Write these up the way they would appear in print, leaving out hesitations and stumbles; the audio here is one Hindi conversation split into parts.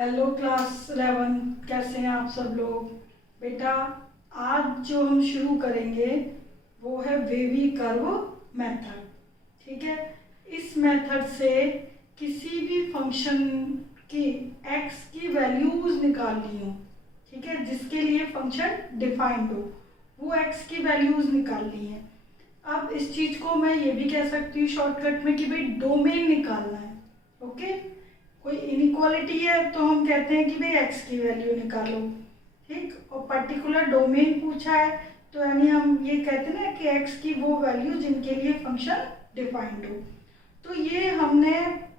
हेलो क्लास 11, कैसे हैं आप सब लोग। बेटा आज जो हम शुरू करेंगे वो है वेवी कर्व मेथड। ठीक है, इस मेथड से किसी भी फंक्शन की एक्स की वैल्यूज निकालनी हो, ठीक है, जिसके लिए फंक्शन डिफाइंड हो वो एक्स की वैल्यूज निकालनी है। अब इस चीज को मैं ये भी कह सकती हूँ शॉर्टकट में कि भाई डोमेन निकालना है। ओके, कोई इनइक्वालिटी है तो हम कहते हैं कि भाई एक्स की वैल्यू निकालो, ठीक, और पर्टिकुलर डोमेन पूछा है तो यानी हम ये कहते हैं ना कि एक्स की वो वैल्यू जिनके लिए फंक्शन डिफाइंड हो। तो ये हमने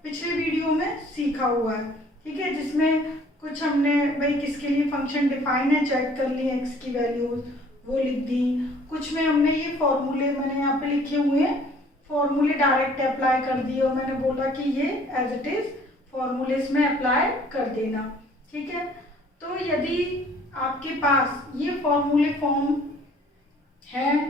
पिछले वीडियो में सीखा हुआ है, ठीक है, जिसमें कुछ हमने भाई किसके लिए फंक्शन डिफाइन है चेक कर ली, एक्स की वैल्यूज वो लिख दी। कुछ में हमने ये फॉर्मूले मैंने यहाँ पे लिखे हुए हैं, फॉर्मूले डायरेक्ट अप्लाई कर दिए और मैंने बोला कि ये एज इट इज फॉर्मूलेस में अप्लाई कर देना। ठीक है, तो यदि आपके पास ये फॉर्मूले फॉर्म है,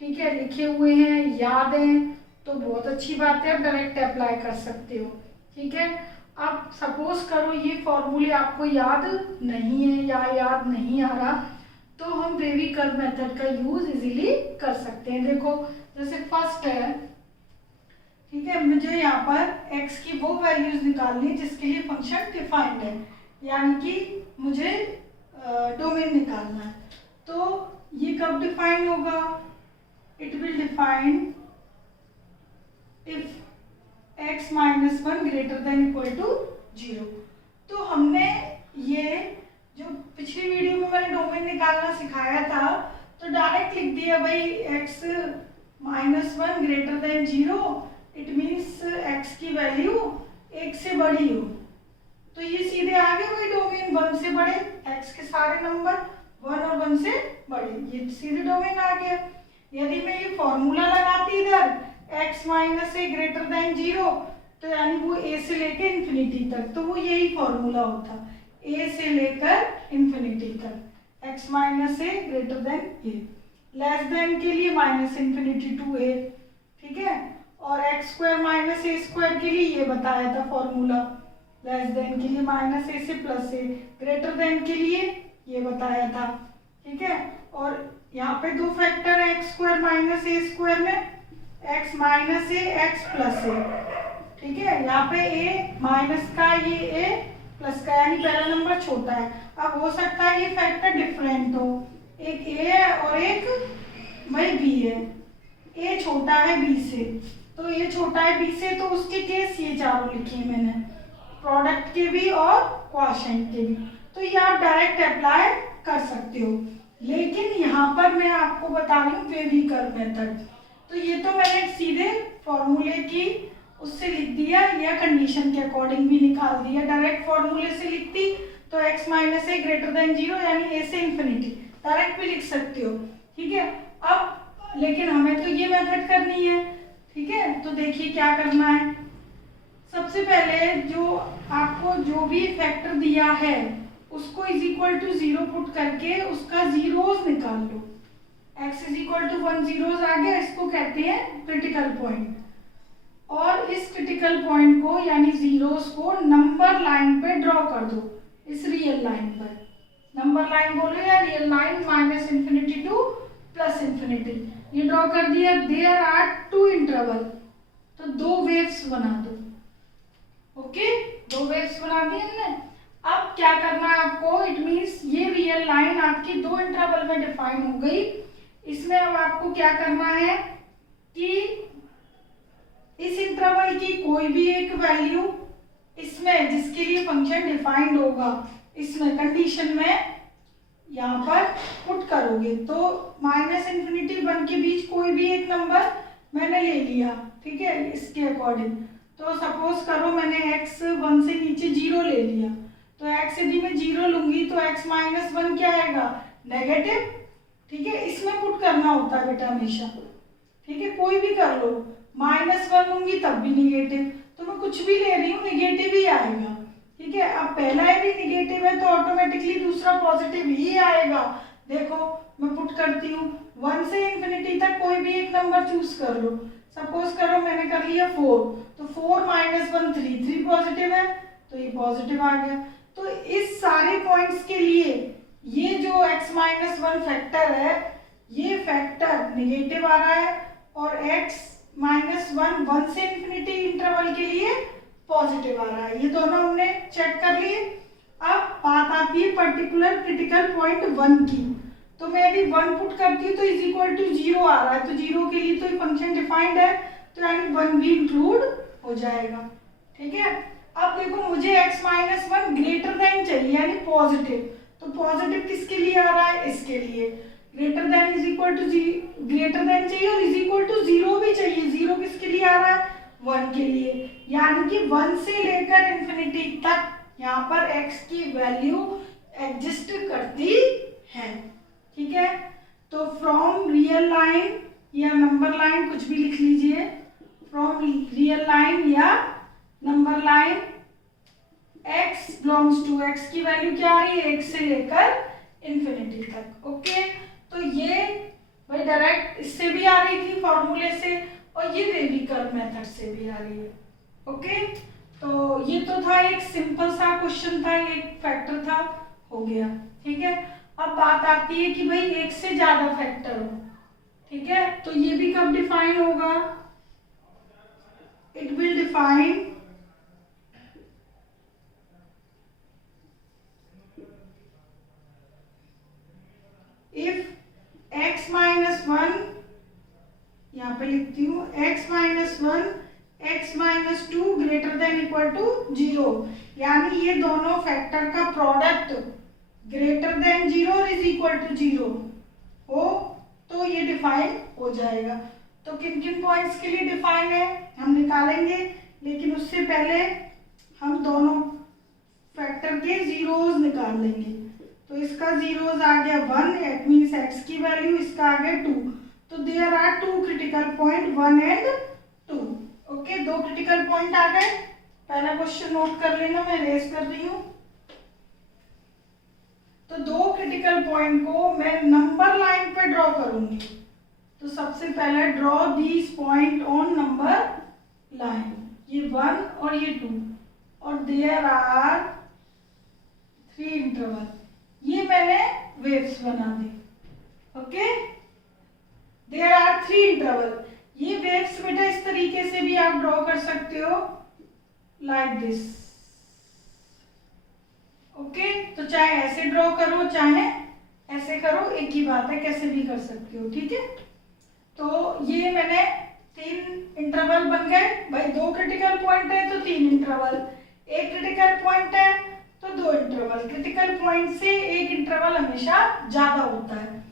ठीक है, लिखे हुए हैं, याद हैं, तो बहुत अच्छी बात है, आप डायरेक्ट अप्लाई कर सकते हो। ठीक है, अब सपोज करो ये फॉर्मूले आपको याद नहीं है या याद नहीं आ रहा, तो हम वेवी कर्व मेथड का यूज इजीली कर सकते हैं। देखो जैसे फर्स्ट है, ठीक है, मुझे यहाँ पर x की वो वैल्यूज निकालनी है जिसके लिए फंक्शन डिफाइंड है, यानी कि मुझे डोमेन निकालना है। तो ये कब डिफाइन होगा? It will define if x minus one greater than equal to 0। तो हमने ये जो पिछली वीडियो में मैंने डोमेन निकालना सिखाया था तो डायरेक्ट लिख दिया भाई x minus one greater then 0, it means x की वैल्यू 1 से बड़ी हो। तो ये सीधे आ गए वही डोमेन 1 से बड़े, x के सारे नंबर 1 और 1 से बड़े, ये सीधे डोमेन आ गया। यदि मैं ये फॉर्मूला लगाती इधर x माइनस ए ग्रेटर देन 0, तो यानी वो a से लेकर इन्फिनिटी तक, तो वो यही फॉर्मूला होता, a से लेकर इन्फिनिटी तक, x minus A greater than a, less than के लिए माइनस इन्फिनिटी टू a, ठीक है, और एक्स स्क्वायर माइनस ए स्क्वायर के लिए ये बताया था फॉर्मूला, लेस देन के लिए माइनस ए से प्लस ए, ग्रेटर देन के लिए ये बताया था। ठीक है, और यहाँ पे दो फैक्टर है एक्स स्क्वायर माइनस ए स्क्वायर में, एक्स माइनस ए एक्स प्लस ए, ठीक है, यहाँ पे ए माइनस का ये ए प्लस का, यानी पहला नंबर छोटा है। अब हो सकता है ये फैक्टर डिफरेंट हो, एक ए है और एक भाई बी है, ए छोटा है बी से, तो ये छोटा है बी से, तो उसके केस ये चारों लिखे हैं मैंने, प्रोडक्ट के भी और क्वोशिएंट के भी, तो ये आप डायरेक्ट अप्लाई कर सकते हो। लेकिन यहाँ पर मैं आपको बता रही हूँ वेवी कर्व मेथड, तो ये तो मैंने सीधे फॉर्मूले की उससे लिख दिया या कंडीशन के अकॉर्डिंग भी निकाल दिया। डायरेक्ट फॉर्मूले से लिखती तो x माइनस ए ग्रेटर देन 0 यानी a से इन्फिनिटी डायरेक्ट भी लिख सकते हो। ठीक है, अब लेकिन हमें तो ये मेथड करनी है। ठीक है, तो देखिए क्या करना है। सबसे पहले जो आपको जो भी फैक्टर दिया है उसको इज इक्वल टू 0 पुट करके उसका जीरोस निकाल लो। x is equal to 1 zeros आ गया, इसको कहते हैं क्रिटिकल पॉइंट, और इस क्रिटिकल पॉइंट को यानी जीरोस को नंबर लाइन पे ड्रॉ कर दो, इस रियल लाइन पर। नंबर लाइन बोलो या real line, minus infinity two plus infinity, ये ड्रॉ कर दिया। देयर आर टू इंटरवल, तो दो वेव्स बना दो। ओके, दो वेव्स बना दी हमने। अब क्या करना है आपको, इट मीन्स ये रियल लाइन आपकी दो इंटरवल में डिफाइन हो गई। इसमें अब आपको क्या करना है कि इस इंटरवल की कोई भी एक वैल्यू इसमें जिसके लिए फंक्शन डिफाइंड होगा, इसमें कंडीशन में यहाँ पर पुट करोगे। तो माइनस इन्फिनिटी 1 के बीच कोई भी एक नंबर मैंने ले लिया, ठीक है, इसके अकॉर्डिंग। तो सपोज करो मैंने x 1 से नीचे 0 ले लिया, तो x यदि मैं 0 लूंगी तो x माइनस 1 क्या आएगा, नेगेटिव। ठीक है, इसमें पुट करना होता है बेटा हमेशा। ठीक है, कोई भी कर लो, माइनस 1 लूंगी तब भी निगेटिव, तो मैं कुछ भी ले रही हूँ निगेटिव ही आएगा। ठीक है, अब पहला भी निगेटिव है तो ऑटोमेटिकली दूसरा पॉजिटिव ही आएगा। देखो मैं पुट करती हूँ, 1 से इन्फिनिटी तक कोई भी एक नंबर चूज कर लो। सपोज करो मैंने कर लिया 4, तो 4 माइनस 1 3 पॉजिटिव है, तो ये पॉजिटिव आ गया। तो इस सारे पॉइंट्स के लिए ये जो x-1 फैक्टर है, ये फैक्टर नेगेटिव आ रहा है और x-1 1 से इंफिनिटी इंटरवल के लिए पॉजिटिव आ रहा है। ये दोनों हमने चेक कर लिए। अब बात आती है पर्टिकुलर क्रिटिकल पॉइंट 1 की। तो मैं यदि 1 पुट करती हूँ तो इज इक्वल टू 0 आ रहा है, तो 0 के लिए तो ये फंक्शन डिफाइंड है, तो यानी 1 भी इंक्लूड हो जाएगा। ठीक है, अब देखो मुझे x-1 ग्रेटर देन चाहिए यानी पॉजिटिव, तो पॉजिटिव किसके लिए आ रहा है, इसके लिए। Greater than is equal to greater than चाहिए और इज इक्वल टू 0 भी चाहिए। 0 किसके लिए आ रहा है, 1 के लिए, यानी कि 1 से लेकर इंफिनिटी तक यहाँ पर x की वैल्यू एग्जिस्ट करती है। ठीक है, तो फ्रॉम रियल लाइन या नंबर लाइन कुछ भी लिख लीजिए, फ्रॉम रियल लाइन या number line x belongs to, x की वैल्यू क्या आ रही है, 1 से लेकर इंफिनिटी तक। ओके, तो ये भाई डायरेक्ट इससे भी आ रही थी फॉर्मूले से, और ये बेबी कर्व मेथड से भी आ रही है। ओके, तो ये तो था एक सिंपल सा क्वेश्चन था, एक फैक्टर था, हो गया। ठीक है, अब बात आती है कि भाई एक से ज्यादा फैक्टर हो। ठीक है, तो ये भी कब डिफाइन होगा, it will define if x-1, यहाँ पे लिखती हूँ x-1 x-2 greater than equal to 0, यानी ये दोनों फैक्टर का प्रोडक्ट ग्रेटर देन 0 और इज इक्वल टू 0 हो, तो ये डिफाइन हो जाएगा। तो किन किन पॉइंट्स के लिए डिफाइन है हम निकालेंगे, लेकिन उससे पहले हम दोनों फैक्टर के जीरोस निकाल लेंगे। तो इसका जीरोस आ गया 1, इट मींस x की वैल्यू, इसका आ गया 2। तो there are 2 critical point 1 and 2। Okay, 2 critical point आ गए। पहला क्वेश्चन नोट कर लेना, मैं रेस कर रही हूँ। तो 2 क्रिटिकल पॉइंट को मैं नंबर लाइन पे ड्रॉ करूंगी। तो सबसे पहले draw these point on number line, ये 1 और ये 2, और देयर आर 3 इंटरवल। ये मैंने वेव्स बना दी। Okay, there are 3 interval. ये वेव्स बेटा इस तरीके से भी आप ड्रॉ कर सकते हो, लाइक दिस। ओके, तो चाहे ऐसे ड्रॉ करो चाहे ऐसे करो, एक ही बात है, कैसे भी कर सकते हो। ठीक है, तो ये मैंने 3 इंटरवल बन गए भाई। 2 क्रिटिकल पॉइंट है तो 3 इंटरवल, 1 क्रिटिकल पॉइंट है तो 2 इंटरवल। क्रिटिकल पॉइंट से 1 इंटरवल हमेशा ज्यादा होता है।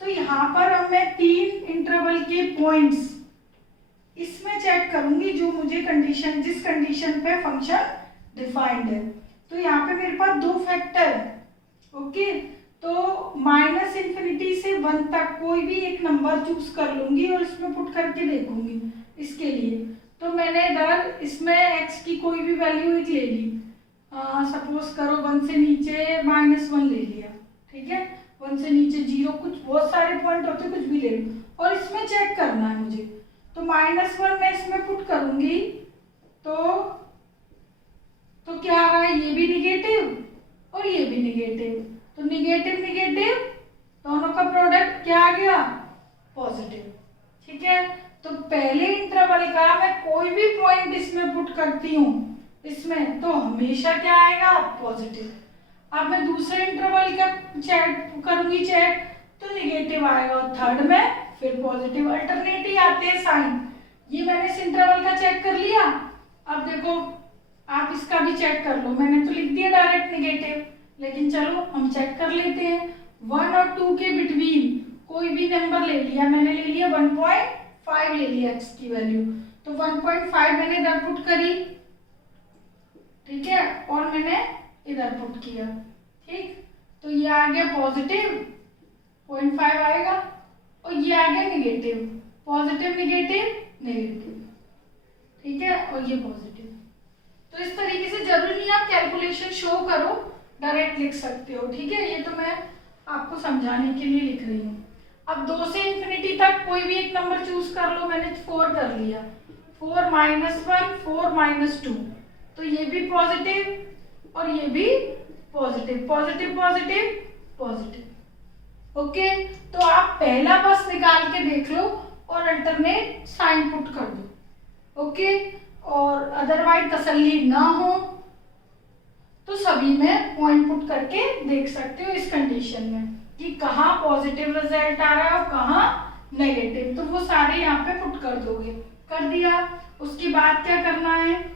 तो यहाँ पर अब मैं 3 इंटरवल के पॉइंट्स इसमें चेक करूंगी जो मुझे कंडीशन, जिस कंडीशन पे फंक्शन डिफाइंड है। तो यहाँ पे मेरे पास 2 फैक्टर है। ओके, तो माइनस इंफिनिटी से 1 तक कोई भी एक नंबर चूज कर लूंगी और इसमें पुट करके देखूंगी। इसके लिए तो मैंने इधर इसमें x की कोई भी वैल्यू एक ले ली, सपोज करो 1 से नीचे -1 ले लिया। ठीक है, 1 से नीचे 0, कुछ बहुत सारे पॉइंट होते, कुछ भी ले लो, और इसमें चेक करना है मुझे। तो -1 मैं इसमें पुट करूंगी तो क्या आ रहा है, ये भी निगेटिव और ये भी निगेटिव, तो निगेटिव निगेटिव दोनों का प्रोडक्ट क्या आ गया, पॉजिटिव। ठीक है, तो पहले इंटरवल का मैं कोई भी पॉइंट इसमें पुट करती हूँ इसमें, तो हमेशा क्या आएगा, पॉजिटिव। अब मैं दूसरे इंटरवल का चेक करूंगी चेक, तो निगेटिव आएगा, और थर्ड में फिर पॉजिटिव। अल्टरनेट ही आते हैं साइन। ये मैंने इस इंटरवल का चेक कर लिया। अब देखो आप इसका भी चेक कर लो, मैंने तो लिख दिया डायरेक्ट निगेटिव, लेकिन चलो हम चेक कर लेते हैं। 1 और 2 के बिटवीन कोई भी नंबर ले लिया, मैंने ले लिया 1.5 ले लिया x की वैल्यू, तो 1.5 मैंने इधर पुट करी। ठीक है, और मैंने इधर पुट किया। ठीक, तो ये आ गया पॉजिटिव 0.5 आएगा, और ये आ गया निगेटिव, पॉजिटिव निगेटिव नेगेटिव। ठीक है, और ये पॉजिटिव। तो इस तरीके से जरूरी नहीं आप कैलकुलेशन शो करो, डायरेक्ट लिख सकते हो। ठीक है, ये तो मैं आपको समझाने के लिए लिख रही हूँ। अब 2 से इंफिनिटी तक कोई भी एक नंबर चूज कर लो, मैंने 4 कर लिया, 4 -1 4 -2, तो ये भी पॉजिटिव और ये भी positive positive positive positive. Okay, तो आप पहला बस निकाल के देख लो और अल्टरनेट साइन पुट कर दो। ओके, और अदरवाइज तसल्ली ना हो तो सभी में पॉइंट पुट करके देख सकते हो इस कंडीशन में कि कहाँ पॉजिटिव रिजल्ट आ रहा है और कहाँ नेगेटिव, तो वो सारे यहाँ पे पुट कर दोगे। कर दिया, उसके बाद क्या करना है,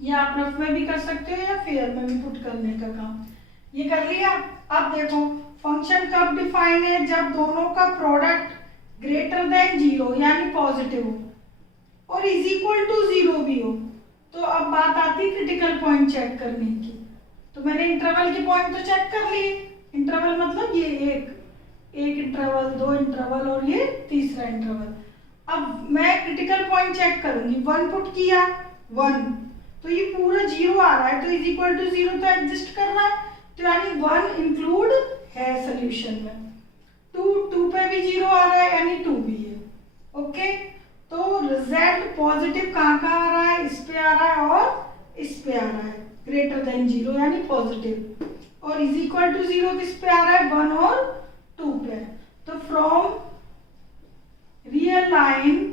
या आप रफ में भी कर सकते हो या फेयर में भी पुट करने का काम, ये कर लिया। अब देखो फंक्शन कब डिफाइन है, जब दोनों का प्रोडक्ट ग्रेटर देन 0 यानी पॉजिटिव हो और इज इक्वल टू 0 भी हो। तो अब बात आती है क्रिटिकल पॉइंट चेक करने की। तो मैंने इंटरवल के पॉइंट तो चेक कर लिए, इंटरवल मतलब ये एक इंटरवल, 2 इंटरवल और ये तीसरा इंटरवल। अब मैं क्रिटिकल पॉइंट चेक करूंगी, 1 पुट किया 1, तो ये पूरा 0 आ रहा है, तो इज इक्वल टू 0 तो एग्जिस्ट कर रहा है, तो यानी 1 इंक्लूड है सोल्यूशन में। 2 पे भी 0 आ रहा है यानी 2 भी है। ओके, तो रिजल्ट पॉजिटिव कहाँ कहाँ आ रहा है, इस पे आ रहा है और इस पे आ रहा है, ग्रेटर देन 0 यानी पॉजिटिव, और इज इक्वल टू 0 किस पे आ रहा है, 1 और 2 पे। तो from real line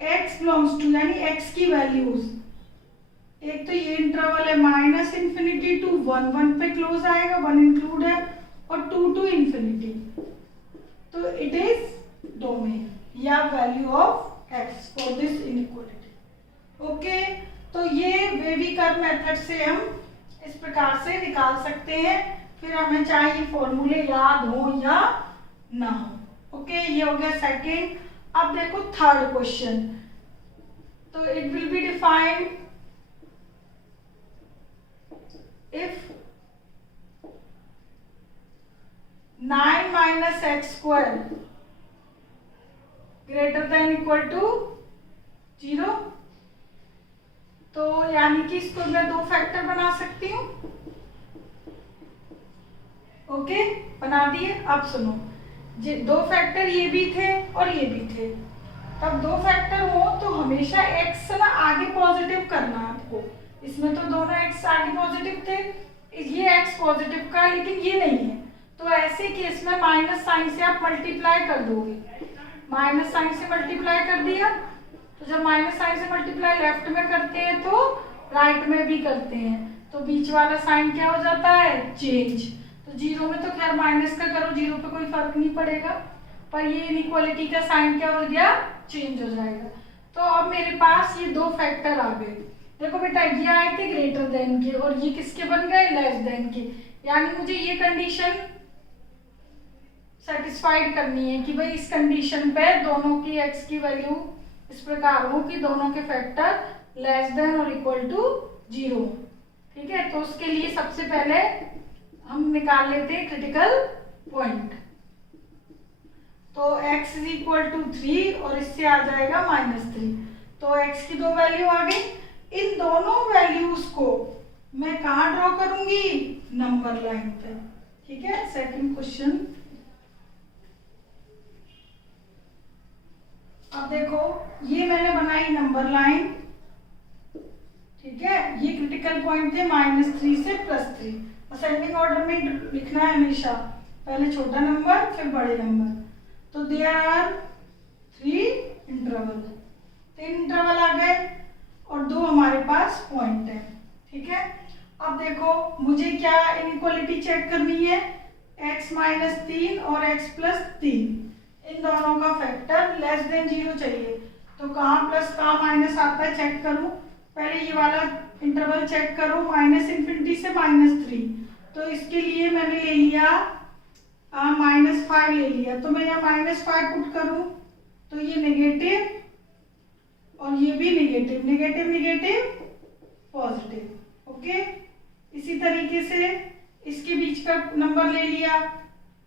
x belongs to यानी x की वैल्यूज, एक तो ये इंटरवल है -∞ टू 1, 1 पे क्लोज आएगा, 1 इंक्लूड है, और 2 टू इंफिनिटी, तो इट इज डोमेन या value of x for this inequality. Okay, तो ये वेवी कर्व मेथड से हम इस प्रकार से निकाल सकते हैं, फिर हमें चाहे ये फॉर्मूले याद हो या ना हो। ओके, ये हो गया सेकेंड। अब देखो थर्ड क्वेश्चन, तो it will be defined if 9 minus x square greater than equal to 0, तो यानी कि इसको मैं 2 फैक्टर बना सकती हूँ। ओके, बना दिए। अब सुनो, 2 फैक्टर ये भी थे और ये भी थे, तब 2 फैक्टर हो तो हमेशा x ना आगे पॉजिटिव करना आपको, इसमें तो दोनों x आगे पॉजिटिव थे, ये x पॉजिटिव का लेकिन ये नहीं है, तो ऐसे केस में माइनस साइन से आप मल्टीप्लाई कर दोगे, माइनस साइन से मल्टीप्लाई कर दिया, तो जब माइनस साइन से मल्टीप्लाई लेफ्ट में करते हैं तो राइट में भी करते हैं, तो बीच वाला साइन क्या हो जाता है, चेंज। तो 0 में तो खैर माइनस का करो, 0 पे कोई फर्क नहीं पड़ेगा, पर ये इनइक्वालिटी का साइन क्या हो गया, चेंज हो जाएगा। तो अब मेरे पास ये 2 फैक्टर आ गए। देखो बेटा, ये आए थे ग्रेटर देन के और ये किसके बन गए, लेस देन के, यानी मुझे ये कंडीशन सेटिस्फाइड करनी है कि भाई इस कंडीशन पे दोनों की x की वैल्यू इस प्रकार हो कि दोनों के फैक्टर लेस देन और इक्वल टू 0। ठीक है, तो उसके लिए सबसे पहले हम निकाल लेते हैं क्रिटिकल पॉइंट। तो x इज इक्वल टू 3 और इससे आ जाएगा -3, तो x की 2 वैल्यू आ गई। इन दोनों वैल्यूज को मैं कहाँ ड्रॉ करूंगी, नंबर लाइन पे। ठीक है, सेकंड क्वेश्चन। अब देखो, ये मैंने बनाई नंबर लाइन, ठीक है, ये क्रिटिकल पॉइंट थे -3 से +3, असेंडिंग ऑर्डर में लिखना है हमेशा, पहले छोटा नंबर फिर बड़े नंबर। तो देयर आर 3 इंटरवल, 3 इंटरवल आ गए और 2 हमारे पास पॉइंट है। ठीक है, अब देखो मुझे क्या इनइक्वालिटी चेक करनी है, x - 3 और x + 3, इन दोनों का फैक्टर लेस देन 0 चाहिए, तो कहाँ प्लस कहाँ माइनस आता है चेक करो। पहले ये वाला इंटरवल चेक करो, -∞ से -3, तो इसके लिए मैंने ले लिया -5 ले लिया, तो मैं यहाँ -5 पुट करूँ तो ये नेगेटिव और ये भी negative, negative negative positive. Okay, इसी तरीके से इसके बीच का नंबर ले लिया,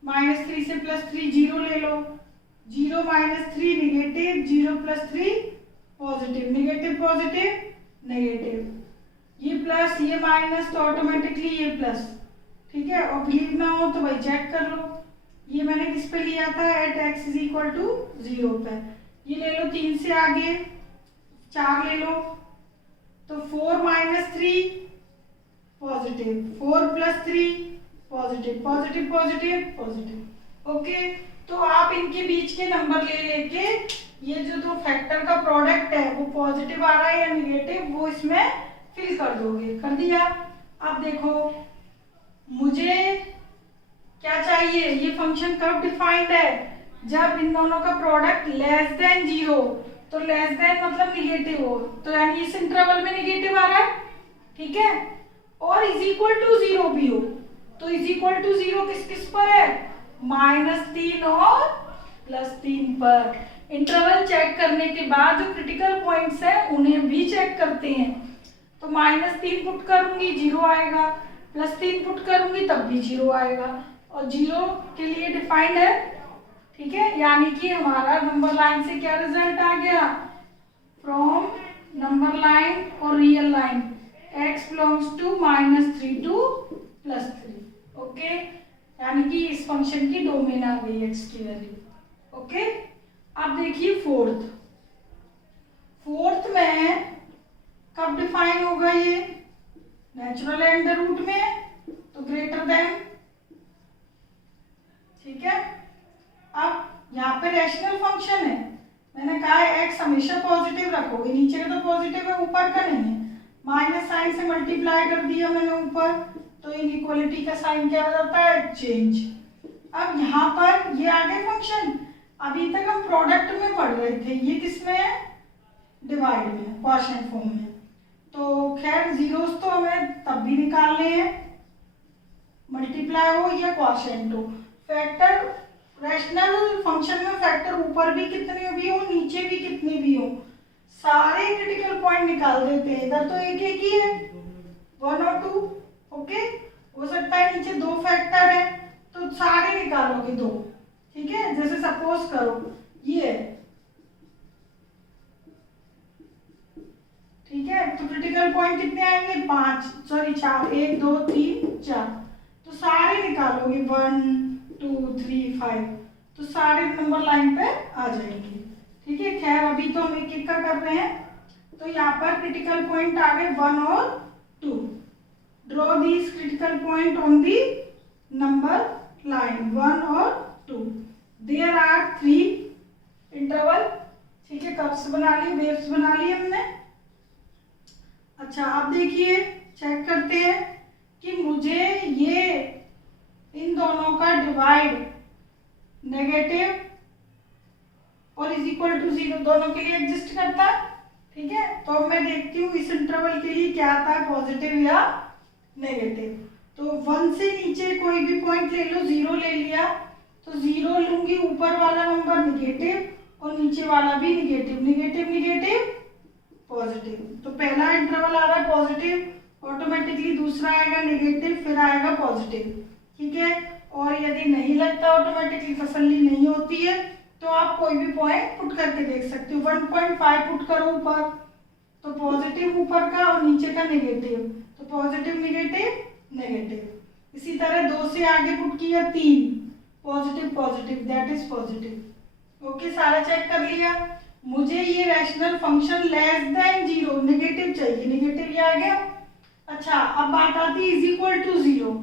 -3 से +3 0 ले लो, 0 - 3 negative, 0 + 3 positive, negative positive negative, ये प्लस ये माइनस तो ऑटोमेटिकली ये प्लस। ठीक है, और बिलीव ना हो तो भाई चेक कर लो, ये मैंने किस पे लिया था, @x = 0 पे, ये ले लो 3 से आगे 4 ले लो, तो 4 - 3 positive, 4 + 3 positive, positive positive positive. Okay, तो आप इनके बीच के नंबर ले लेके ये जो दो फैक्टर का प्रोडक्ट है वो पॉजिटिव आ रहा है या निगेटिव वो इसमें फिल कर दोगे। कर दिया। अब देखो मुझे क्या चाहिए, ये फंक्शन कब डिफाइंड है, जब इन दोनों का प्रोडक्ट लेस देन 0, तो लेस देन मतलब निगेटिव हो, तो यानी इस इंटरवल में निगेटिव आ रहा है, ठीक है, और इज इक्वल टू 0 भी हो, तो इज इक्वल टू 0 किस किस पर है, -3 और +3 पर। इंटरवल चेक करने के बाद जो क्रिटिकल पॉइंट्स है उन्हें भी चेक करते हैं, तो -3 पुट करूंगी 0 आएगा, +3 पुट करूंगी तब भी 0 आएगा, और 0 के लिए डिफाइंड है, ठीक है, यानी कि हमारा नंबर लाइन से क्या रिजल्ट आ गया, फ्रॉम नंबर लाइन और real line x belongs to -3 to +3। Okay, यानी कि इस फंक्शन की डोमेन आ गई x की वैल्यू। ओके, अब देखिए फोर्थ में कब डिफाइन होगा ये, नेचुरल अंडर रूट में, तो ग्रेटर देन, ठीक है। अब यहाँ पे रैशनल फंक्शन है, मैंने कहा है x हमेशा पॉजिटिव रखोगे, नीचे का तो पॉजिटिव है ऊपर का नहीं है, माइनस साइन से मल्टीप्लाई कर दिया मैंने ऊपर, तो इनइक्वालिटी का साइन क्या हो जाता है, चेंज। अब यहाँ पर ये आ गए फंक्शन, अभी तक हम प्रोडक्ट में पढ़ रहे थे, ये किसमें है, डिवाइड में, क्वोशिएंट फॉर्म में, तो खैर जीरोस तो हमें तब भी निकालने हैं, मल्टीप्लाई हो या क्वोशिएंट हो। फैक्टर रैशनल फंक्शन में फैक्टर ऊपर भी कितने भी हो नीचे भी कितने भी हो, सारे क्रिटिकल पॉइंट निकाल देते हैं। इधर तो एक एक ही है, 1 और 2। ओके, हो सकता है नीचे 2 फैक्टर है तो सारे निकालोगे 2, ठीक है। जैसे सपोज करो ये, ठीक है, तो क्रिटिकल पॉइंट कितने आएंगे, 4, 1 2 3 4, तो सारे निकालोगे 1 2 3 5, तो सारे नंबर लाइन पे आ जाएंगे, ठीक है। खैर अभी तो हम एक एक का कर रहे हैं, तो यहाँ पर क्रिटिकल पॉइंट आ गए 1 और 2। Draw these critical point on the number line 1 और 2। देयर आर 3 इंटरवल, ठीक है, कप्स बना लिए, वेव्स बना लिए हमने। अच्छा, अब देखिए चेक करते हैं कि मुझे ये इन दोनों का डिवाइड नेगेटिव और इज इक्वल टू 0 दोनों के लिए एग्जिस्ट करता है, ठीक है। तो अब मैं देखती हूँ इस इंटरवल के लिए क्या आता है, पॉजिटिव या नेगेटिव। तो 1 से नीचे कोई भी पॉइंट ले लो, 0 ले लिया तो 0 लूंगी, ऊपर वाला नंबर निगेटिव और नीचे वाला भी निगेटिव, निगेटिव निगेटिव पॉजिटिव। तो पहला इंटरवल आ रहा है पॉजिटिव, ऑटोमेटिकली दूसरा आएगा नेगेटिव, फिर आएगा पॉजिटिव, ठीक है। और यदि नहीं लगता ऑटोमेटिकली, तसल्ली नहीं होती है, तो आप कोई भी पॉइंट पुट करके देख सकते हो। 1.5 पुट करो ऊपर, तो पॉजिटिव ऊपर का और नीचे का नेगेटिव, तो पॉजिटिव नेगेटिव नेगेटिव। इसी तरह 2 से आगे पुट किया 3, positive positive, that is positive. Okay, सारा चेक कर लिया। मुझे ये rational function less than 0 negative चाहिए, नेगेटिव ये आ गया। अच्छा, अब बात आती है इज इक्वल टू 0,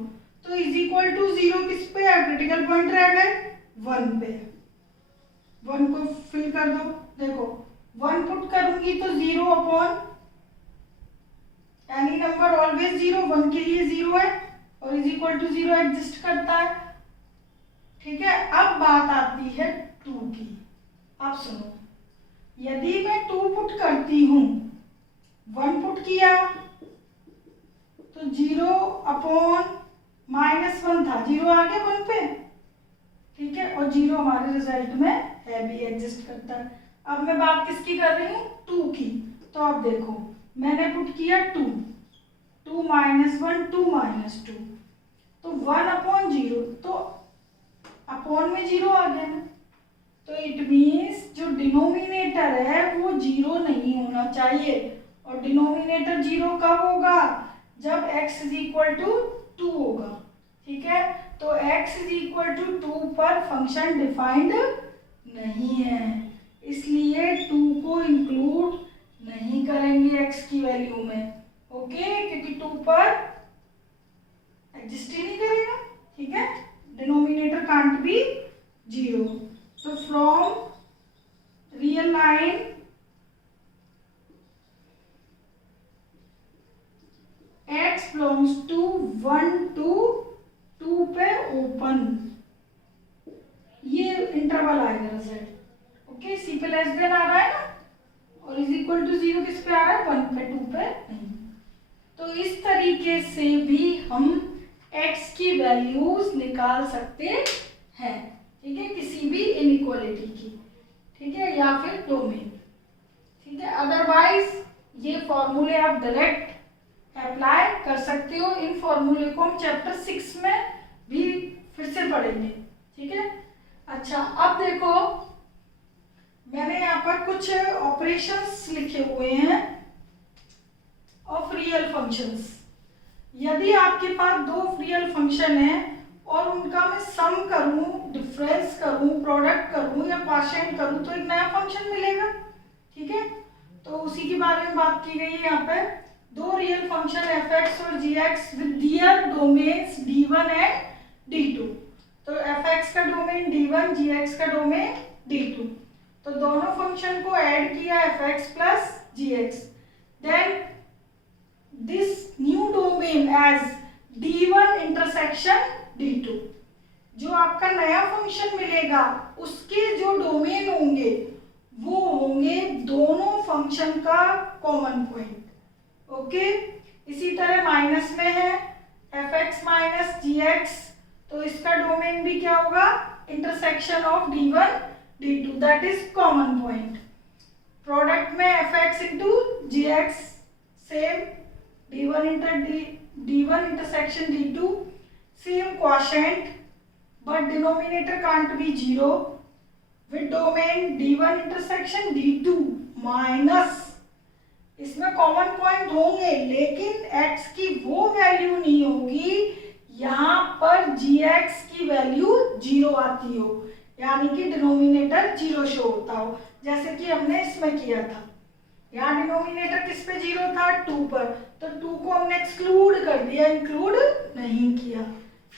तो इज इक्वल टू 0 किस पे है, क्रिटिकल पॉइंट रह गए 1 पे, 1 को फिल कर दो। देखो 1 पुट करूंगी तो 0 अपॉन एनी नंबर ऑलवेज 0, 1 के लिए 0 है और इज इक्वल टू 0 एग्जिस्ट करता है, ठीक है। अब बात आती है 2 की। अब सुनो, यदि मैं 2 पुट करती हूं, 1 पुट किया तो 0 अपॉन -1 था, 0 आ गया 1 पे, ठीक है, और 0 हमारे रिजल्ट में है भी, एग्जिस्ट करता है। अब मैं बात किसकी कर रही हूँ, 2 की। तो अब देखो मैंने पुट किया 2, 2 -1 2 -2, तो 1 अपॉन 0, तो अपॉन में 0 आ गया ना, तो इट मीन्स जो डिनोमिनेटर है वो 0 नहीं होना चाहिए। और डिनोमिनेटर 0 कब होगा, जब x इज इक्वल टू 2 होगा, ठीक है। तो x इज इक्वल टू 2 पर फंक्शन डिफाइंड नहीं है, इसलिए 2 को इंक्लूड नहीं करेंगे x की वैल्यू में, ओके, क्योंकि 2 पर एग्जिस्ट ही नहीं करेगा, ठीक है, डिनोमिनेटर कांट बी 0। तो from real line x belongs to 1 to 2 पे ओपन, ये इंटरवल आएगा रिजल्ट। ओके, सी पे लेस देन आ रहा है ना, और इज इक्वल टू 0 किस पे आ रहा है, 1 पे, 2 पे नहीं। तो इस तरीके से भी हम x की वैल्यूज निकाल सकते हैं, ठीक है, किसी भी इनइक्वालिटी की, ठीक है, या फिर डोमेन, ठीक है। अदरवाइज ये फॉर्मूले आप डायरेक्ट अप्लाई कर सकते हो। इन फॉर्मूले को हम चैप्टर 6 में भी फिर से पढ़ेंगे, ठीक है। अच्छा, अब देखो मैंने यहाँ पर कुछ ऑपरेशंस लिखे हुए हैं ऑफ रियल फंक्शंस। यदि आपके पास दो रियल फंक्शन है और उनका मैं सम करूं, डिफरेंस करूं, प्रोडक्ट करूं या क्वोशिएंट करूं, तो एक नया फंक्शन मिलेगा, ठीक है। तो उसी के बारे में बात की गई है यहाँ पे। दो रियल फंक्शन f(x) और g(x) with their domains d1 and d2। तो f(x) का डोमेन d1, g(x) का डोमेन d2। तो दोनों फंक्शन को ऐड किया f(x) plus g(x), then this new domain as d1 intersection d2। जो आपका नया फंक्शन मिलेगा उसके जो डोमेन होंगे वो होंगे दोनों फंक्शन का कॉमन पॉइंट। ओके, इसी तरह माइनस में है f(x) माइनस g(x), तो इसका डोमेन भी क्या होगा, intersection of d1 d2, that is common point. Product में f(x) into g(x), same d1 intersection d2, same quotient, but denominator can't be 0 with domain d1 intersection d2 minus, इसमें कॉमन पॉइंट होंगे लेकिन x की वो वैल्यू नहीं होगी यहाँ पर g(x) की वैल्यू 0 आती हो, यानी कि डिनोमिनेटर 0 शो होता हो, जैसे कि हमने इसमें किया था। यहाँ डिनोमिनेटर किस पे 0 था, 2 पर, तो 2 को हमने एक्सक्लूड कर दिया, इंक्लूड नहीं किया।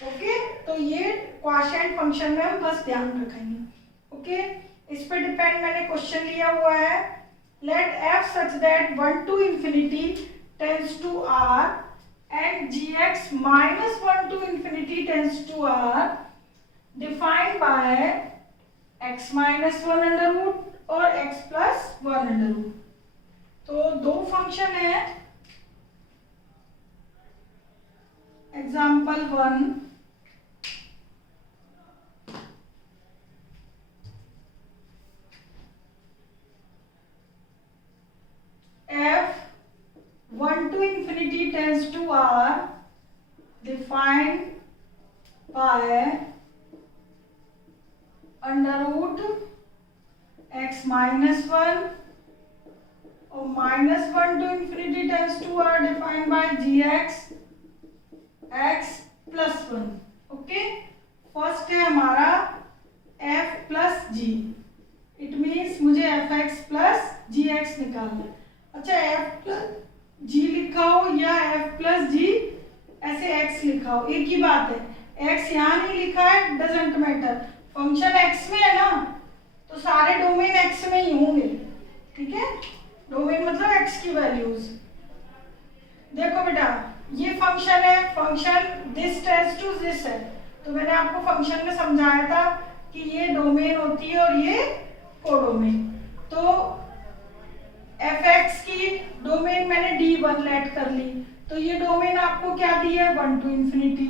ओके, तो ये क्वोशिएंट फंक्शन में हम बस ध्यान रखेंगे। ओके, इस पे डिपेंड मैंने क्वेश्चन लिया हुआ है। Let f such that 1 to infinity tends to r and gx minus 1 to infinity tends to r defined by x minus 1 under root और x plus 1 under root। तो दो फंक्शन है, example 1, f(1 to infinity tends to r) defined by under root x minus 1 और minus 1 to infinity tends to r defined by gx x plus 1। Okay, first है हमारा f plus g, it means मुझे fx प्लस gx निकालना है। अच्छा, f प्लस g लिखा हो या f प्लस g ऐसे x लिखा हो, एक ही बात है। x यहाँ नहीं लिखा है, डजेंट मैटर, फंक्शन x में है ना, तो सारे डोमेन x में ही होंगे, ठीक है। डोमेन मतलब x की वैल्यूज। देखो बेटा, ये फंक्शन है, function this tends to this है, तो मैंने आपको फंक्शन में समझाया था कि ये डोमेन होती है और ये कोडोमेन। तो f(x) की डोमेन मैंने d1 लेट कर ली, तो ये डोमेन आपको क्या दी है, 1 to infinity।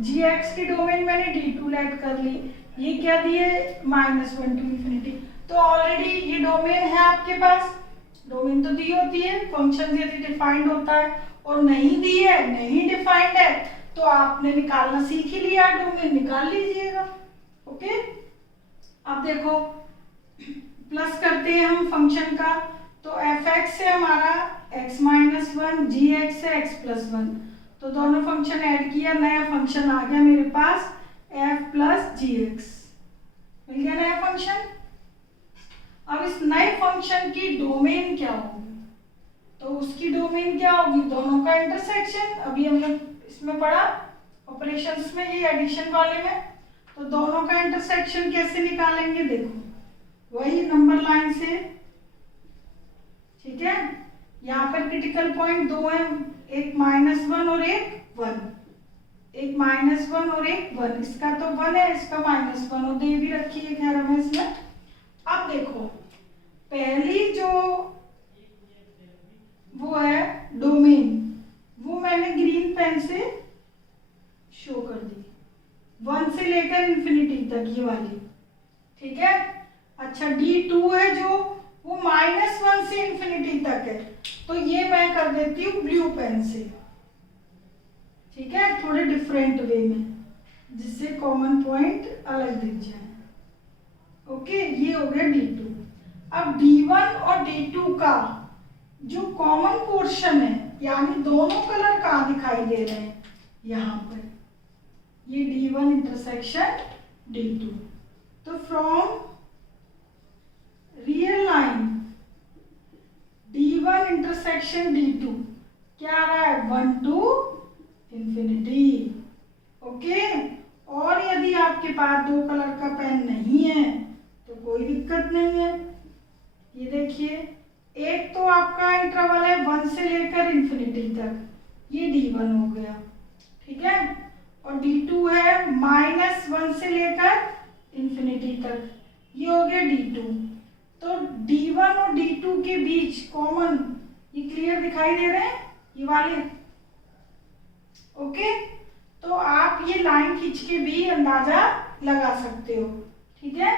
gx की डोमेन मैंने d2 लेट कर ली, ये क्या दी है, -1 to infinity। तो ऑलरेडी ये डोमेन है आपके पास, डोमेन तो दी होती है, फंक्शन यदि डिफाइंड होता है, और नहीं दी है, नहीं डिफाइंड है, तो आपने निकालना सीख ही लिया, डोमेन निकाल लीजिएगा। ओके, अब देखो प्लस करते हैं हम फंक्शन का, तो f(x) से हमारा x माइनस 1, g(x) से x प्लस 1, तो दोनों फंक्शन ऐड किया, नया फंक्शन आ गया मेरे पास f प्लस gx, मिल गया नया फंक्शन। अब इस नए फंक्शन की डोमेन क्या होगी, तो उसकी डोमेन क्या होगी, दोनों का इंटरसेक्शन, अभी हमने इसमें पढ़ा, ऑपरेशंस में, ये एडिशन वाले में। तो दोनों का इंटरसेक्शन कैसे निकालेंगे, देखो वही नंबर लाइन से, ठीक है। यहाँ पर क्रिटिकल पॉइंट दो है, एक -1 और एक 1, एक -1 और एक 1, इसका तो 1 है, इसका -1, और दे भी रखी है खैर हमें इसमें। अब देखो पहली जो वो है डोमेन, वो मैंने ग्रीन पेन से शो कर दी, 1 से लेकर इंफिनिटी तक ये वाली, ठीक है। अच्छा D2 है जो वो -1 से इंफिनिटी तक है, तो ये मैं कर देती हूँ ब्लू पेन से, ठीक है, थोड़े डिफरेंट वे में, जिससे कॉमन पॉइंट अलग दिख जाए। ओके, ये हो गया D2। अब D1 और D2 का जो कॉमन पोर्शन है, यानी दोनों कलर कहाँ दिखाई दे रहे हैं, यहाँ पर, ये D1 इंटरसेक्शन D2। तो from real line D1 intersection D2 क्या आ रहा है, 1 to इंफिनिटी। ओके, और यदि आपके पास दो कलर का पेन नहीं है तो कोई दिक्कत नहीं है। ये देखिए, एक तो आपका इंटरवल है 1 से लेकर इंफिनिटी तक, ये D1 हो गया, ठीक है, और D2 है -1 से लेकर इंफिनिटी तक, ये हो गया D2। तो D1 और D2 के बीच कॉमन, ये क्लियर दिखाई दे रहे हैं ये वाले। ओके, तो आप ये लाइन खींच के भी अंदाजा लगा सकते हो, ठीक है।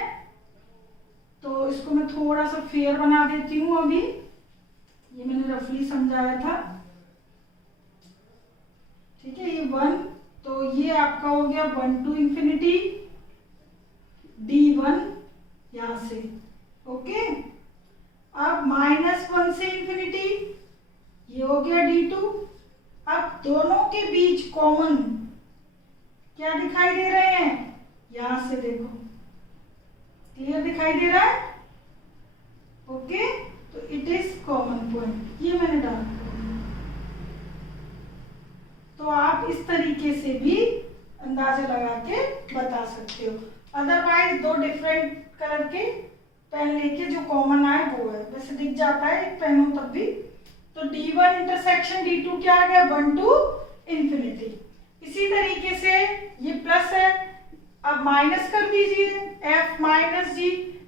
तो इसको मैं थोड़ा सा फेयर बना देती हूँ अभी, ये मैंने रफली समझाया था, ठीक है। ये 1, तो ये आपका हो गया 1 to इंफिनिटी D1 यहां से। ओके, अब -1 से इंफिनिटी, ये हो गया D2। अब दोनों के बीच कॉमन क्या दिखाई दे रहे हैं, यहां से देखो, क्लियर दिखाई दे रहा है। ओके, तो इट इज कॉमन पॉइंट, ये मैंने डाल दिया। तो आप इस तरीके से भी अंदाजा लगा के बता सकते हो। अदरवाइज दो डिफरेंट कलर के पेन लेके जो कॉमन आए वो है, वैसे दिख जाता है एक पेन हो तब भी। तो D1 इंटरसेक्शन D2 क्या आ गया, 1 to इंफिनिटी। इसी तरीके से ये प्लस है, अब माइनस कर दीजिए, f - g,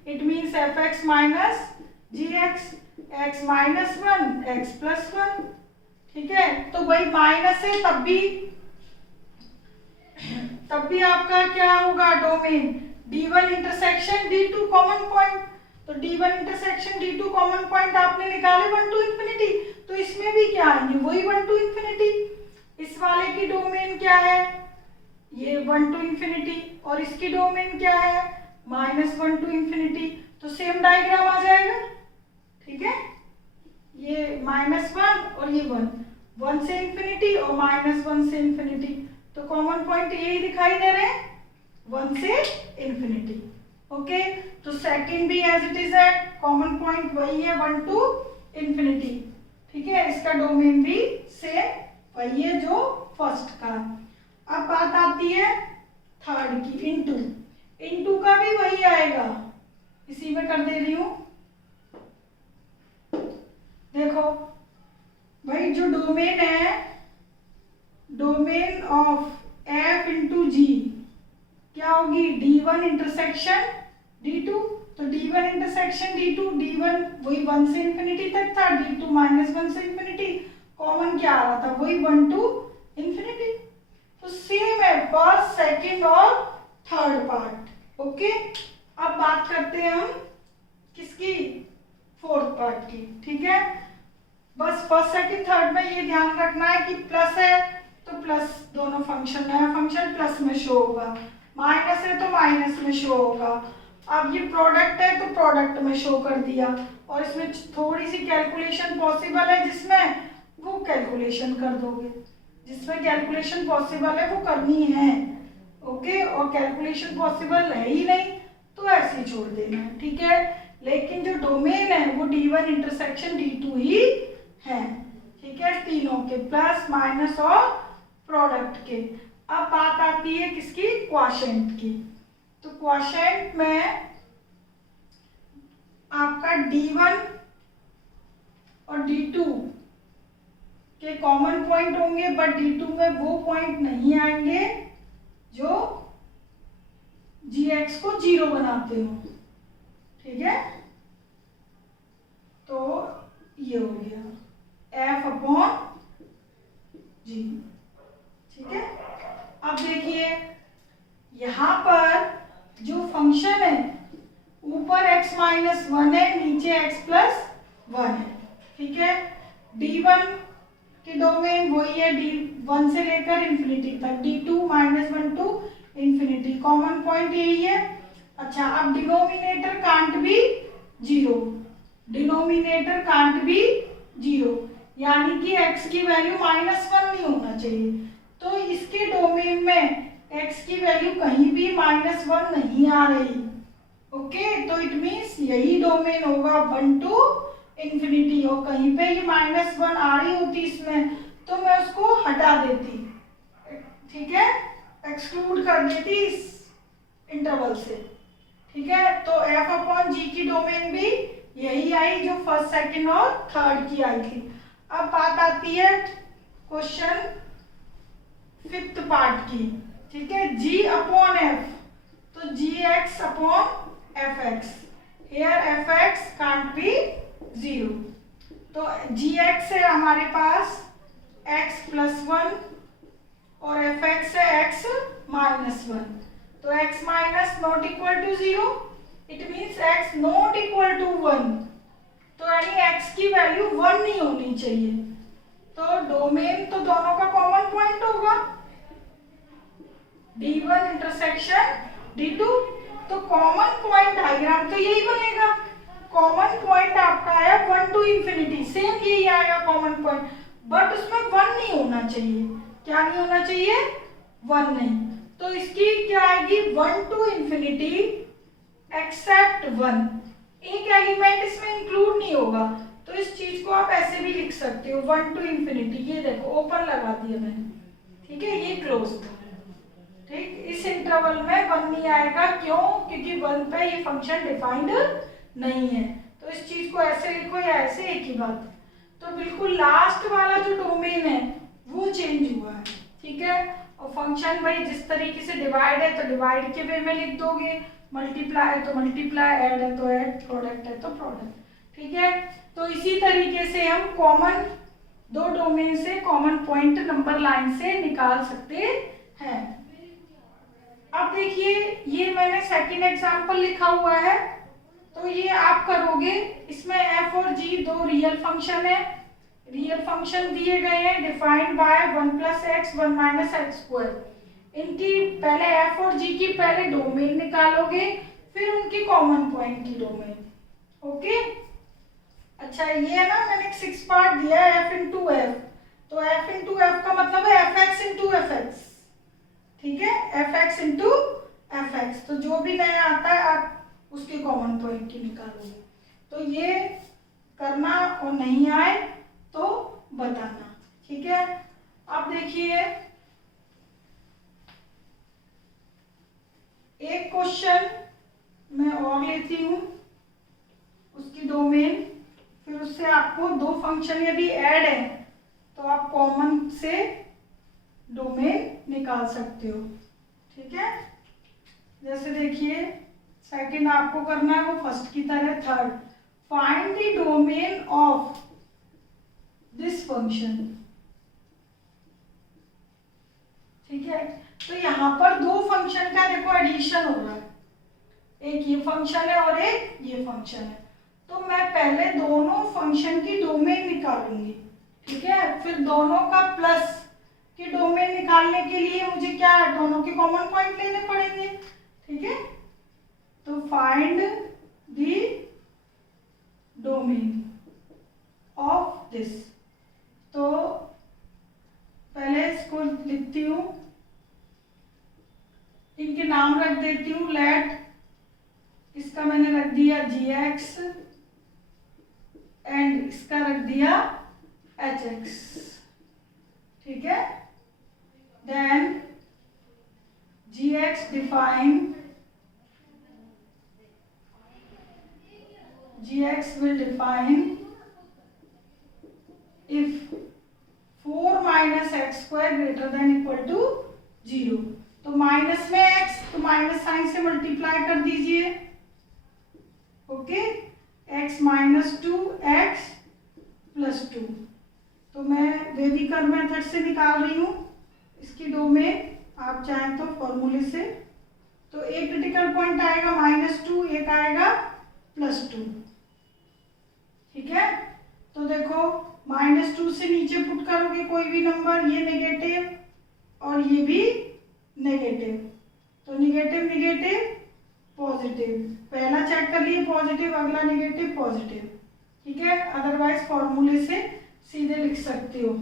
it means fx - gx, x - 1 x + 1, ठीक है। तो भाई माइनस है तब भी आपका क्या होगा, domain D1 intersection D2 common point. तो D1 intersection D2 common point आपने निकाले 1 to इंफिनिटी, तो इसमें भी क्या आएंगे, वही 1 to इंफिनिटी। इस वाले की डोमेन क्या है, ये 1 to इंफिनिटी, और इसकी डोमेन क्या है, -1 to इंफिनिटी। तो सेम डायग्राम आ जाएगा, ठीक है। ये -1 और ये 1 से इंफिनिटी और -1 से इंफिनिटी, तो कॉमन पॉइंट यही दिखाई दे रहे हैं, 1 से इंफिनिटी। ओके, तो सेकंड भी एज इट इज है, कॉमन पॉइंट वही है 1 to इंफिनिटी, ठीक है। इसका डोमेन भी सेम वही है जो फर्स्ट का। अब बात आती है थर्ड की, इनटू का भी वही आएगा, इसी में कर दे रही हूं। देखो भाई, जो डोमेन है, डोमेन ऑफ f × g क्या होगी, D1 इंटरसेक्शन D2। तो D1 इंटरसेक्शन D1 वही 1 से इंफिनिटी तक था, D2 -1 से इंफिनिटी, कॉमन क्या आ रहा था, वही 1 to इंफिनिटी। तो सेम है फर्स्ट, सेकंड और थर्ड पार्ट। ओके, अब बात करते हैं हम किसकी, फोर्थ पार्ट की, ठीक है। बस फर्स्ट सेकंड थर्ड में ये ध्यान रखना है कि प्लस है तो प्लस दोनों फंक्शन है, फंक्शन प्लस में शो होगा, माइनस है तो माइनस में शो होगा। अब ये प्रोडक्ट है तो प्रोडक्ट में शो कर दिया, और इसमें थोड़ी सी कैलकुलेशन पॉसिबल है, जिसमें वो कैलकुलेशन कर दोगे, जिसमें कैलकुलेशन पॉसिबल है वो करनी है। ओके, और कैलकुलेशन पॉसिबल है ही नहीं तो ऐसे ही छोड़ देना है, ठीक है। लेकिन जो डोमेन है वो D1 इंटरसेक्शन D2 ही है, ठीक है, तीनों के, प्लस माइनस और प्रोडक्ट के। अब बात आती है किसकी, क्वोशिएंट की। तो क्वोशिएंट में आपका D1 और D2 के कॉमन पॉइंट होंगे, बट D2 में वो पॉइंट नहीं आएंगे जो Gx को 0 बनाते हो। ठीक है, तो ये हो गया F/G। ठीक है, अब देखिए यहाँ पर जो फंक्शन है ऊपर x-1 है, नीचे x+1 है। ठीक है, D1 की डोमेन वही है, D1 से लेकर इन्फिनिटी तक, D2 -1 to infinity, common point यही है। अच्छा, अब denominator can't be 0, denominator can't be 0, यानी कि x की वैल्यू -1 नहीं होना चाहिए। तो इसके डोमेन में x की वैल्यू कहीं भी -1 नहीं आ रही। ओके, तो इट मीन्स यही डोमेन होगा 1 टू इन्फिनिटी, और कहीं पे ये -1 आ रही होती इसमें तो मैं उसको हटा देती। ठीक है, एक्सक्लूड कर देती इस इंटरवल से। ठीक है, तो F/G की डोमेन भी यही आई जो फर्स्ट, सेकंड और थर्ड की आई थी। अब बात आती है क्वेश्चन 5th पार्ट की। ठीक है, G/F, तो Gx/Fx, here Fx can't be 0, तो Gx है हमारे पास x+1 और Fx है x-1, तो x- not equal to 0, it means x not equal to 1, तो यानी x की वैल्यू 1 नहीं होनी चाहिए। तो डोमेन तो दोनों का कॉमन पॉइंट होगा, D1 इंटरसेक्शन D2, तो कॉमन पॉइंट डायग्राम तो यही बनेगा। कॉमन पॉइंट आपका आया 1 टू इन्फिनिटी, सेम यही आएगा कॉमन पॉइंट, बट उसमें 1 नहीं होना चाहिए। क्या नहीं होना चाहिए, 1 नहीं, तो इसकी क्या आएगी 1 टू इन्फिनिटी एक्सेप्ट 1, एक एलिमेंट इसमें इंक्लूड नहीं होगा। तो इस चीज को आप ऐसे भी लिख सकते हो 1 टू इन्फिनिटी, ये देखो ओपन लगा दिया मैंने। ठीक है, ये क्लोज था। ठीक, इस इंटरवल में 1 नहीं आएगा, क्यों, क्योंकि 1 पे ये फंक्शन डिफाइंड नहीं है। तो इस चीज को ऐसे लिखो या ऐसे, एक ही बात। तो बिल्कुल लास्ट वाला जो डोमेन है वो चेंज हुआ है। ठीक है, और फंक्शन भाई जिस तरीके से डिवाइड है तो डिवाइड के वे में लिख दोगे, मल्टीप्लाई है तो मल्टीप्लाई, ऐड है तो ऐड, प्रोडक्ट है तो प्रोडक्ट। ठीक है, तो इसी तरीके से हम कॉमन दो डोमेन से कॉमन पॉइंट नंबर लाइन से निकाल सकते हैं। अब देखिए ये मैंने सेकंड एग्जांपल लिखा हुआ है, तो ये आप करोगे, इसमें f और g दो रियल फंक्शन है, रियल फंक्शन दिए गए हैं डिफाइंड बाय 1 + x 1 - x²। इनकी पहले f और g की पहले डोमेन निकालोगे, फिर उनकी कॉमन पॉइंट की डोमेन। ओके, अच्छा ये है ना, मैंने एक 6 पार्ट दिया है f × f, तो f × f का मतलब है fx × fx। ठीक है, fx × fx, तो जो भी नया आता है आप उसके कॉमन पॉइंट की निकालोगे। तो ये करना और नहीं आए तो बताना। ठीक है, अब देखिए एक क्वेश्चन मैं और लेती हूँ, उसकी डोमेन, फिर उससे आपको दो फंक्शन यदि ऐड है तो आप कॉमन से डोमेन निकाल सकते हो। ठीक है, जैसे देखिए सेकंड आपको करना है वो फर्स्ट की तरह, third find the domain of this function. ठीक है, तो यहाँ पर दो फंक्शन का देखो एडिशन हो रहा है, एक ये फंक्शन है और एक ये फंक्शन है, तो मैं पहले दोनों फंक्शन की डोमेन निकालूंगी। ठीक है, फिर दोनों का प्लस की डोमेन निकालने के लिए मुझे क्या है, दोनों के कॉमन पॉइंट लेने पड़ेंगे। ठीक है, तो find the domain of this, तो पहले इसको लिखती हूँ, इनके नाम रख देती हूँ, लेट, इसका मैंने रख दिया gx एंड इसका रख दिया hx। ठीक है, then gx define gx will define if 4 minus x square greater than equal to 0। तो माइनस में x, तो माइनस साइन से मल्टीप्लाई कर दीजिए। Okay, x minus 2x plus 2। तो मैं वेविकर मेथड से निकाल रही हूँ इसकी डोमेन, आप चाहें तो फॉर्मूले से। तो एक क्रिटिकल पॉइंट आएगा -2, एक आएगा +2। ठीक है, तो देखो -2 से नीचे पुट करोगे कोई भी नंबर, ये नेगेटिव और ये भी नेगेटिव, तो नेगेटिव नेगेटिव पॉजिटिव, पहला चेक कर लिए पॉजिटिव, अगला नेगेटिव पॉजिटिव। ठीक है, अदरवाइज फॉर्मूले से सीधे लिख सकते हो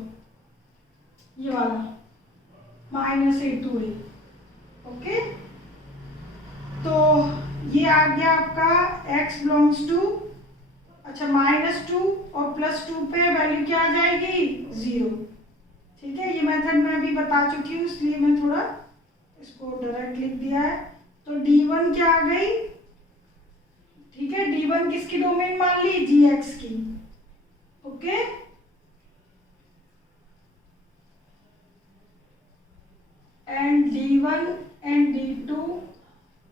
ये वाला -a2a। ओके, तो ये आ गया आपका x बिलोंग्स टू, अच्छा -2 और +2 पे वैल्यू क्या आ जाएगी 0। ठीक है, ये मेथड मैं अभी बता चुकी हूँ इसलिए मैं थोड़ा इसको डायरेक्ट लिख दिया है। तो d1 क्या आ गई, ठीक है, d1 किसकी डोमेन मान ली, gx की। Okay, and d1 and d2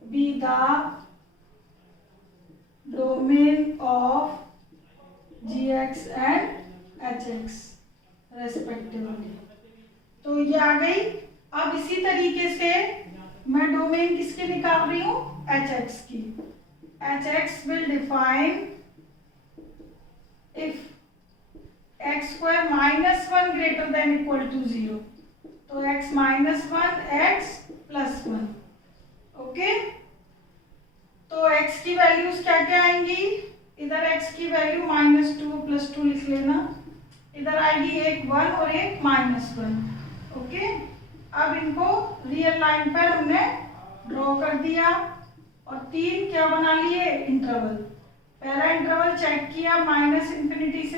be the domain of gx and hx respectively। तो ये आ गई। अब इसी तरीके से मैं डोमेन किसकी निकाल रही हूँ, hx की। hx will define if x square -1 greater than equal to 0। तो x -1 x +1। ओके, तो x की वैल्यूज क्या क्या आएंगी, इधर x की वैल्यू -2 +2 लिख लेना, इधर आएगी एक 1 और एक -1। ओके, अब इनको रियल लाइन पर हमने ड्रॉ कर दिया और 3 क्या बना लिए, इंटरवल। पहला इंटरवल चेक किया, -∞ से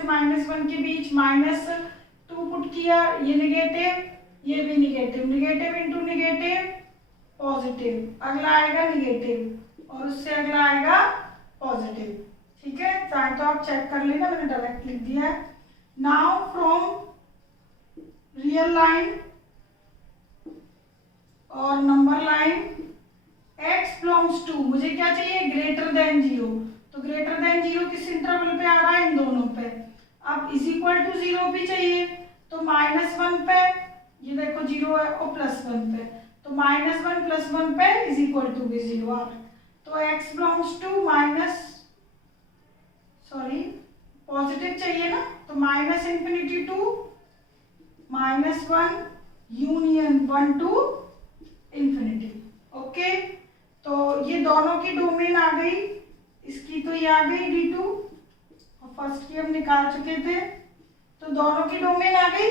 -1 के बीच, -2 पुट किया, ये नेगेटिव, ये भी negative, negative into negative positive, अगला आएगा नेगेटिव और उससे अगला आएगा पॉजिटिव। ठीक है, चाहे तो आप चेक कर लेना, मैंने डायरेक्ट लिख दिया है। नाउ फ्रॉम रियल लाइन और number line x belongs to, मुझे क्या चाहिए, ग्रेटर देन 0। तो ग्रेटर देन 0 किस इंटरवल पे आ रहा है, इन दोनों पे। अब इज इक्वल टू 0 भी चाहिए, तो -1 पे, ये देखो 0 है, और +1 पे, तो -1 +1 पे इज इक्वल टू भी 0 आ रहा है। तो x बिलोंग्स टू पॉजिटिव चाहिए ना, तो -∞ टू -1 यूनियन 1 टू ∞। ओके, तो ये दोनों की डोमेन आ गई, इसकी तो ये आ गई d2 और फर्स्ट की हम निकाल चुके थे, तो दोनों की डोमेन आ गई।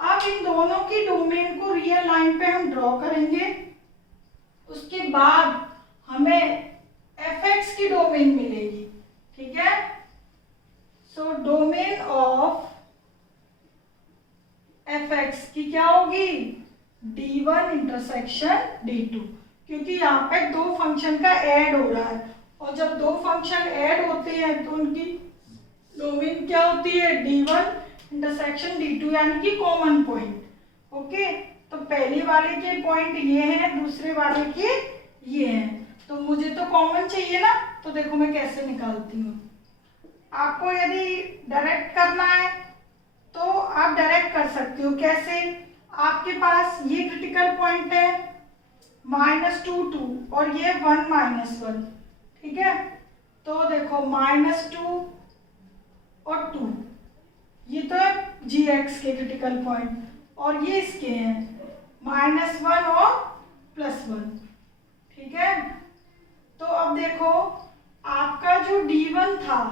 अब इन दोनों की डोमेन को रियल लाइन पे हम ड्रॉ करेंगे, उसके बाद हमें fx की डोमेन मिलेगी। ठीक है, सो डोमेन ऑफ fx की क्या होगी, d1 इंटरसेक्शन d2, क्योंकि यहाँ पे दो फंक्शन का ऐड हो रहा है, और जब दो फंक्शन ऐड होते हैं तो उनकी डोमेन क्या होती है, d1 इंटरसेक्शन d2, यानी कि कॉमन पॉइंट। ओके, तो पहले वाले के पॉइंट ये हैं, दूसरे वाले के ये हैं, तो मुझे तो कॉमन चाहिए ना, तो देखो मैं कैसे निकालती हूँ। आपको यदि डायरेक्ट करना है तो आप डायरेक्ट कर सकते हो। कैसे, आपके पास ये क्रिटिकल पॉइंट है -2 2 और ये 1 -1। ठीक है, तो देखो -2 और 2, ये तो है gx के क्रिटिकल पॉइंट, और ये इसके हैं -1 और +1। ठीक है, तो अब देखो आपका जो d1 था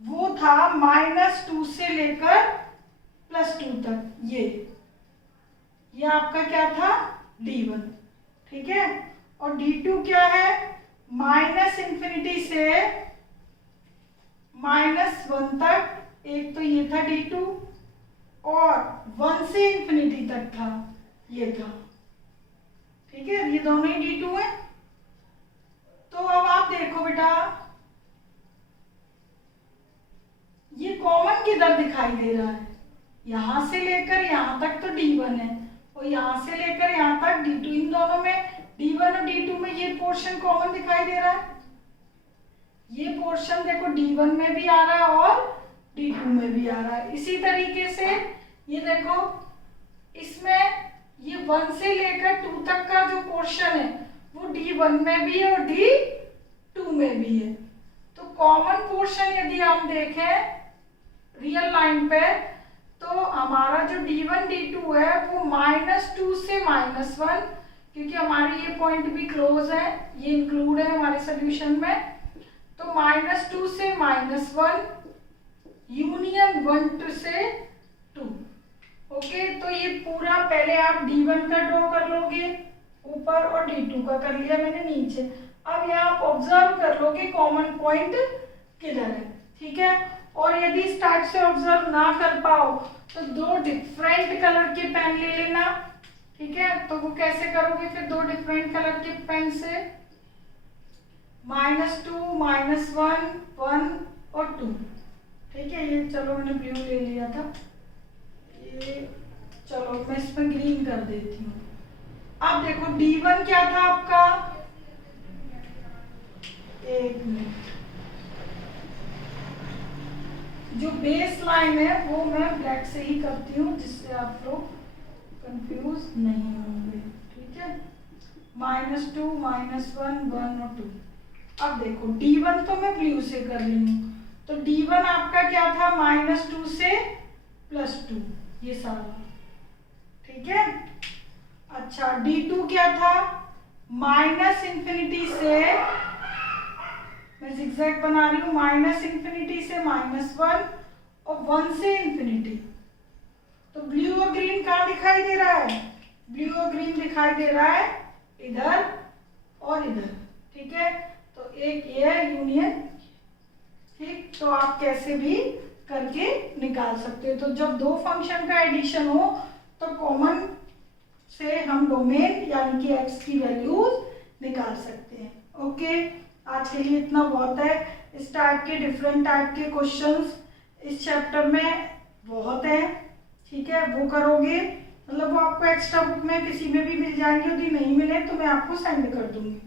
वो था -2 से लेकर +2 तक, ये आपका क्या था, d1। ठीक है, और d2 क्या है, -∞ से -1 तक, एक तो ये था d2, और 1 से ∞ तक था, ये था। ठीक है, ये दोनों ही D2 है। तो अब आप देखो बेटा, ये कॉमन किधर दिखाई दे रहा है? यहां से लेकर यहां तक तो D1 है और यहां से लेकर यहां तक D2। इन दोनों में D1 और D2 में ये पोर्शन कॉमन दिखाई दे रहा है। ये पोर्शन देखो D1 में भी आ रहा है और D2 में भी आ रहा है। इसी तरीके से ये देखो, इसमें ये 1 से लेकर 2 तक का जो पोर्शन है वो D1 में भी है और D2 में भी है। तो कॉमन पोर्शन यदि हम देखें रियल लाइन पे, तो हमारा जो D1 D2 है वो -2 से -1, क्योंकि हमारी ये पॉइंट भी क्लोज है, ये इंक्लूड है हमारे सोल्यूशन में। तो -2 से -1 यूनियन 1 से 2। ओके, तो ये पूरा पहले आप D1 का ड्रॉ कर लोगे ऊपर और D2 का कर लिया मैंने नीचे। अब यहाँ आप ऑब्जर्व कर लोगे कॉमन पॉइंट किधर है, ठीक है। और यदि इस टाइप से ऑब्जर्व ना कर पाओ तो 2 डिफरेंट कलर के पेन ले लेना, ठीक है। तो वो कैसे करोगे फिर? 2 डिफरेंट कलर के पेन से -2, -1, 1 और 2, ठीक है। ये चलो मैंने ब्लू ले लिया था, ये चलो मैं इसमें ग्रीन कर देती हूँ। अब देखो D1 क्या था आपका, एक मिनट, जो बेस लाइन है वो मैं ब्लैक से ही करती हूँ जिससे आप लोग कंफ्यूज नहीं होंगे, ठीक है। -2, -1, 1 और 2। अब देखो D1 तो मैं ब्लू से कर रही हूँ, तो D1 आपका क्या था? -2 से +2, ये सारा, ठीक है। अच्छा, D2 क्या था? -∞ से, मैं zigzag बना रही हूँ, -∞ से -1 और 1 से ∞। तो ब्लू और ग्रीन कहाँ दिखाई दे रहा है? ब्लू और ग्रीन दिखाई दे रहा है इधर और इधर, ठीक है। तो एक ये है यूनियन, ठीक। तो आप कैसे भी करके निकाल सकते हो। तो जब 2 फंक्शन का एडिशन हो तो कॉमन से हम डोमेन यानी कि x की वैल्यूज निकाल सकते हैं। ओके, आज के लिए इतना बहुत है। इस टाइप के डिफरेंट टाइप के क्वेश्चंस इस चैप्टर में बहुत है, ठीक है। वो करोगे मतलब वो आपको एक्स्ट्रा बुक में किसी में भी मिल जाएंगे, यदि नहीं मिले तो मैं आपको सेंड कर दूंगी,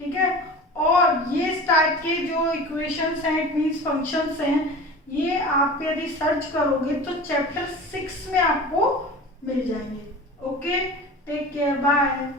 ठीक है। और ये इस टाइप के जो इक्वेशंस हैं, इट मीन्स फंक्शंस हैं, ये आप यदि सर्च करोगे तो चैप्टर 6 में आपको मिल जाएंगे। Okay, take care, bye.